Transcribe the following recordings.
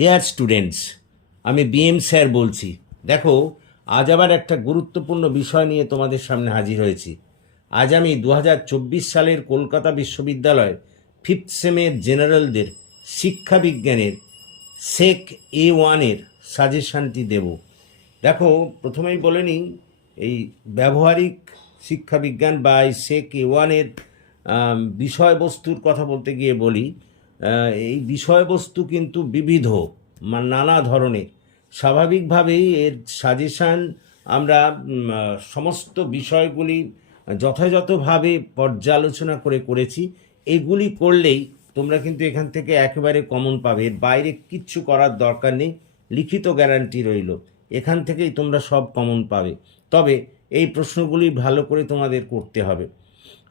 Dear students, আমি BM sir বলছি। দেখো, আজ আবার একটা গুরুত্বপূর্ণ বিষয় নিয়ে তোমাদের সামনে হাজির হয়েছি। আজ আমি 2024 সালের কলকাতা বিশ্ববিদ্যালয় ফিফথ সেমের জেনারেলদের শিক্ষা বিজ্ঞানের সেক A1-এর সাজেশানটি দেব। দেখো, প্রথমেই বলে নিই, এই ব্যবহারিক শিক্ষাবিজ্ঞান বা এই সেক A1-এর বিষয়বস্তুর কথা বলতে গিয়ে বলি, এই বিষয়বস্তু কিন্তু বিবিধ, নানা ধরনের। স্বাভাবিকভাবেই এর সাজেশান আমরা সমস্ত বিষয়গুলি যথাযথভাবে পর্যালোচনা করেছি। এগুলি করলেই তোমরা কিন্তু এখান থেকে একেবারে কমন পাবে, এর বাইরে কিচ্ছু করার দরকার নেই। লিখিত গ্যারান্টি রইল, এখান থেকেই তোমরা সব কমন পাবে। তবে এই প্রশ্নগুলি ভালো করে তোমাদের করতে হবে।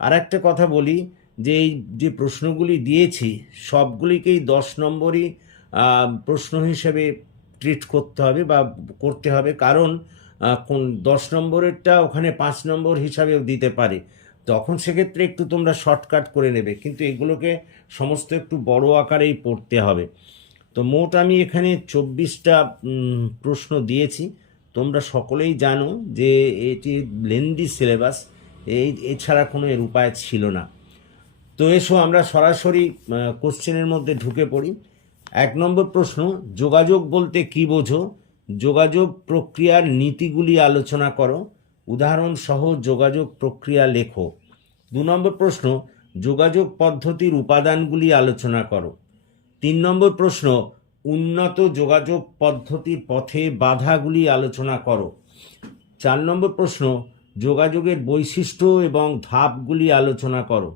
আর একটা কথা বলি, যে এই যে প্রশ্নগুলি দিয়েছি সবগুলিকেই 10 নম্বরই প্রশ্ন হিসেবে ট্রিট করতে হবে বা করতে হবে, কারণ কোন 10 নম্বরেরটা ওখানে 5 নম্বর হিসাবেও দিতে পারে। তখন সেক্ষেত্রে একটু তোমরা শর্টকাট করে নেবে, কিন্তু এগুলোকে সমস্ত একটু বড় আকারেই পড়তে হবে। তো মোট আমি এখানে 24টা প্রশ্ন দিয়েছি। তোমরা সকলেই জানো যে এটি লেন্দি সিলেবাস, এছাড়া কোনো এর উপায় ছিল না। তো এসো আমরা সরাসরি কোশ্চেনের মধ্যে ঢুকে পড়ি। 1 নম্বর প্রশ্ন, যোগাযোগ বলতে কি বোঝো? যোগাযোগ প্রক্রিয়ার নীতিগুলি আলোচনা করো, উদাহরণ সহ যোগাযোগ প্রক্রিয়া লেখো। 2 নম্বর প্রশ্ন, যোগাযোগ পদ্ধতির উপাদানগুলি আলোচনা করো। 3 নম্বর প্রশ্ন, উন্নত যোগাযোগ পদ্ধতির পথে বাধাগুলি আলোচনা করো। 4 নম্বর প্রশ্ন, যোগাযোগের বৈশিষ্ট্য এবং ধাপগুলি আলোচনা করো।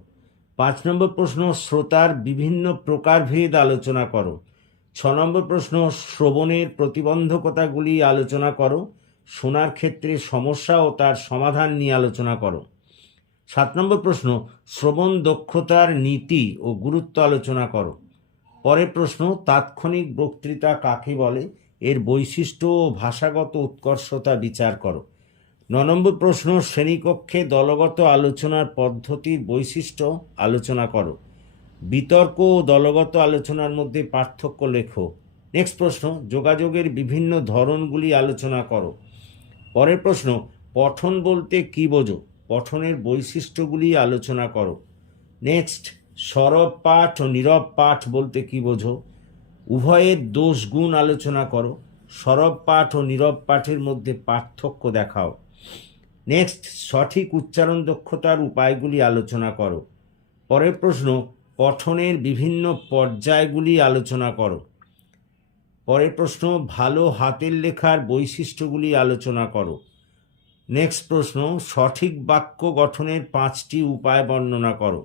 5 নম্বর প্রশ্ন, শ্রোতার বিভিন্ন প্রকারভেদ আলোচনা করো। 6 নম্বর প্রশ্ন, শ্রবণের প্রতিবন্ধকতাগুলি আলোচনা করো, শোনার ক্ষেত্রে সমস্যা ও তার সমাধান নিয়ে আলোচনা করো। 7 নম্বর প্রশ্ন, শ্রবণ দক্ষতার নীতি ও গুরুত্ব আলোচনা করো। পরের প্রশ্ন, তাৎক্ষণিক বক্তৃতা কাকে বলে? এর বৈশিষ্ট্য ও ভাষাগত উৎকর্ষতা বিচার করো। 9 নম্বর প্রশ্ন, শ্রেণীকক্ষে দলগত আলোচনার পদ্ধতির বৈশিষ্ট্য আলোচনা করো। বিতর্ক ও দলগত আলোচনার মধ্যে পার্থক্য লেখো। নেক্সট প্রশ্ন, যোগাযোগের বিভিন্ন ধরনগুলি আলোচনা করো। পরের প্রশ্ন, পঠন বলতে কী বোঝো? পঠনের বৈশিষ্ট্যগুলি আলোচনা করো। নেক্সট, সরব পাঠ ও নীরব পাঠ বলতে কী বোঝো? উভয়ের দোষ গুণ আলোচনা করো। সরব পাঠ ও নীরব পাঠের মধ্যে পার্থক্য দেখাও। নেক্সট, সঠিক উচ্চারণ দক্ষতার উপায়গুলি আলোচনা করো। পরের প্রশ্ন, পঠনের বিভিন্ন পর্যায়গুলি আলোচনা করো। পরের প্রশ্ন, ভালো হাতের লেখার বৈশিষ্ট্যগুলি আলোচনা করো। নেক্সট প্রশ্ন, সঠিক বাক্য গঠনের 5টি উপায় বর্ণনা করো।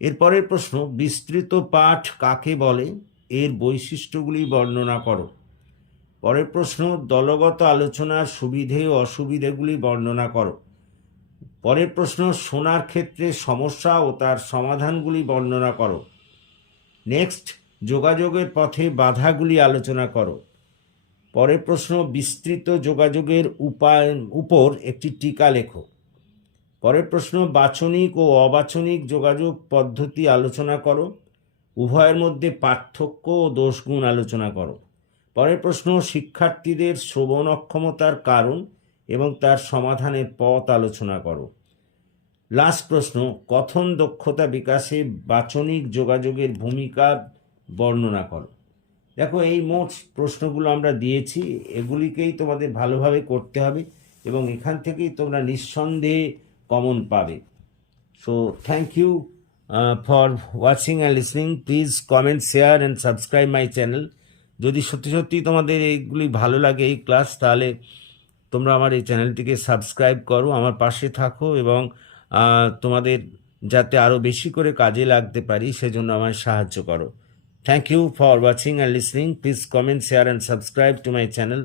এরপরের প্রশ্ন, বিস্তৃত পাঠ কাকে বলে? এর বৈশিষ্ট্যগুলি বর্ণনা করো। পরের প্রশ্ন, দলগত আলোচনার সুবিধে ও অসুবিধেগুলি বর্ণনা করো। পরের প্রশ্ন, শোনার ক্ষেত্রে সমস্যা ও তার সমাধানগুলি বর্ণনা করো। নেক্সট, যোগাযোগের পথে বাধাগুলি আলোচনা করো। পরের প্রশ্ন, বিস্তৃত যোগাযোগের উপর একটি টিকা লেখো। পরের প্রশ্ন, বাচনিক ও অবাচনিক যোগাযোগ পদ্ধতি আলোচনা করো। উভয়ের মধ্যে পার্থক্য ও দোষগুণ আলোচনা করো। পরের প্রশ্ন, শিক্ষার্থীদের শ্রবণ অক্ষমতার কারণ এবং তার সমাধানের পথ আলোচনা করো। লাস্ট প্রশ্ন, কথন দক্ষতা বিকাশে বাচনিক যোগাযোগের ভূমিকা বর্ণনা করো। দেখো, এই মোট প্রশ্নগুলো আমরা দিয়েছি, এগুলিকেই তোমাদের ভালোভাবে করতে হবে এবং এখান থেকেই তোমরা নিঃসন্দেহে কমন পাবে। So thank you for watching and listening. Please comment, share and subscribe my channel. যদি সত্যি সত্যি তোমাদের এইগুলি ভালো লাগে, এই ক্লাস, তাহলে তোমরা আমার এই চ্যানেলটিকে সাবস্ক্রাইব করো, আমার পাশে থাকো এবং তোমাদের যাতে আরও বেশি করে কাজে লাগতে পারি সেজন্য আমায় সাহায্য করো। Thank you for watching and listening. Please comment, share and subscribe to my channel.